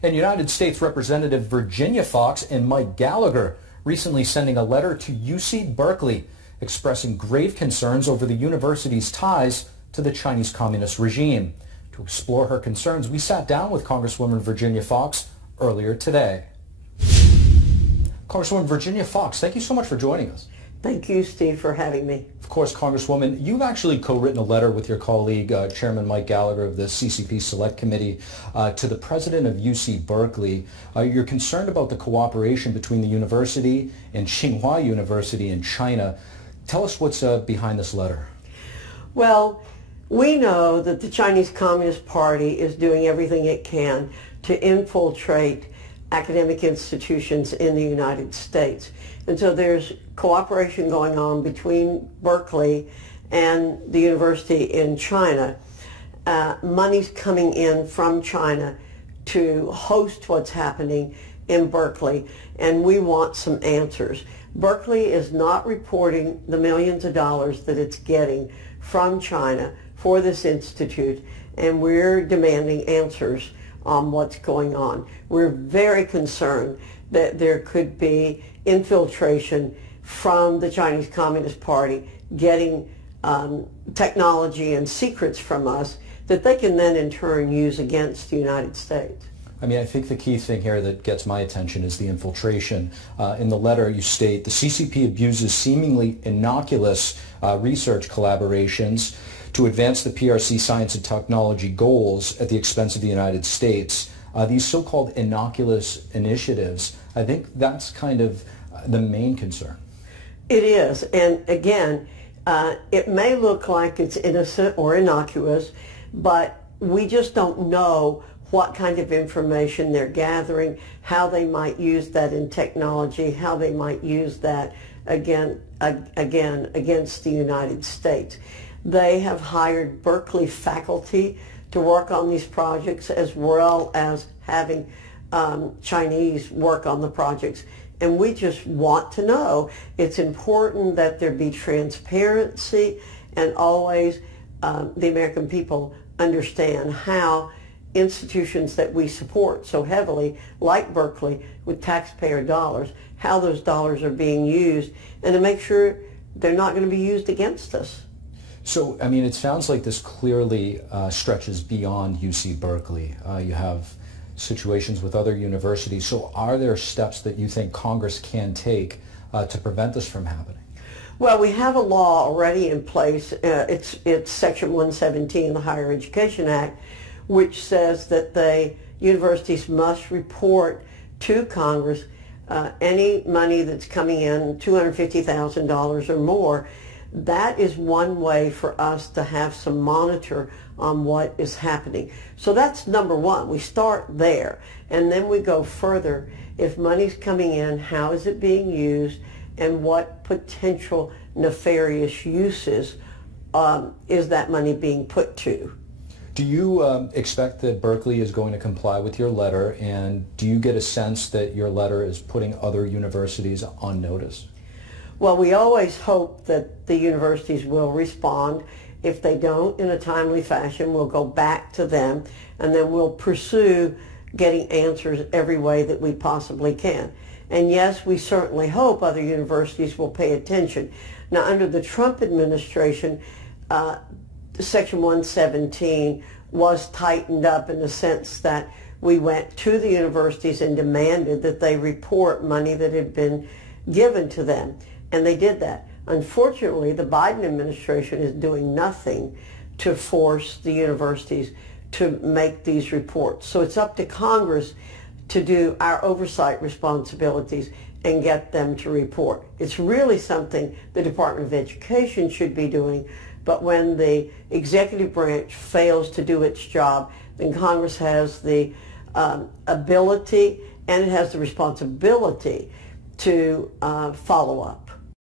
And United States Representative Virginia Foxx and Mike Gallagher recently sending a letter to UC Berkeley expressing grave concerns over the university's ties to the Chinese Communist regime. To explore her concerns, we sat down with Congresswoman Virginia Foxx earlier today. Congresswoman Virginia Foxx, thank you so much for joining us. Thank you, Steve, for having me. Of course, Congresswoman, you've actually co-written a letter with your colleague, Chairman Mike Gallagher of the CCP Select Committee, to the president of UC Berkeley. You're concerned about the cooperation between the university and Tsinghua University in China. Tell us what's behind this letter. Well, we know that the Chinese Communist Party is doing everything it can to infiltrate academic institutions in the United States. And so there's cooperation going on between Berkeley and the university in China. Money's coming in from China to host what's happening in Berkeley, and we want some answers. Berkeley is not reporting the millions of dollars that it's getting from China for this institute, and we're demanding answers on what's going on. We're very concerned that there could be infiltration from the Chinese Communist Party getting technology and secrets from us that they can then in turn use against the United States. I mean, I think the key thing here that gets my attention is the infiltration. In the letter you state, the CCP abuses seemingly innocuous research collaborations to advance the PRC science and technology goals at the expense of the United States. These so-called innocuous initiatives, I think that's kind of the main concern. It is, and again, it may look like it's innocent or innocuous, but we just don't know what kind of information they're gathering, how they might use that in technology, how they might use that again against the United States. They have hired Berkeley faculty to work on these projects as well as having Chinese work on the projects. And we just want to know. It's important that there be transparency and always the American people understand how institutions that we support so heavily, like Berkeley, with taxpayer dollars, how those dollars are being used, and to make sure they're not going to be used against us. So, I mean, it sounds like this clearly stretches beyond UC Berkeley. You have situations with other universities. So are there steps that you think Congress can take to prevent this from happening? Well, we have a law already in place. It's Section 117 of the Higher Education Act, which says that the universities must report to Congress any money that's coming in, $250,000 or more. That is one way for us to have some monitor on what is happening. So that's number one. We start there, and then we go further. If money's coming in, how is it being used, and what potential nefarious uses is that money being put to? Do you expect that Berkeley is going to comply with your letter, and do you get a sense that your letter is putting other universities on notice? Well, we always hope that the universities will respond. If they don't in a timely fashion, we'll go back to them, and then we'll pursue getting answers every way that we possibly can. And yes, we certainly hope other universities will pay attention. Now, under the Trump administration, Section 117 was tightened up in the sense that we went to the universities and demanded that they report money that had been given to them. And they did that. Unfortunately, the Biden administration is doing nothing to force the universities to make these reports. So it's up to Congress to do our oversight responsibilities and get them to report. It's really something the Department of Education should be doing, but when the executive branch fails to do its job, then Congress has the ability and it has the responsibility to follow up.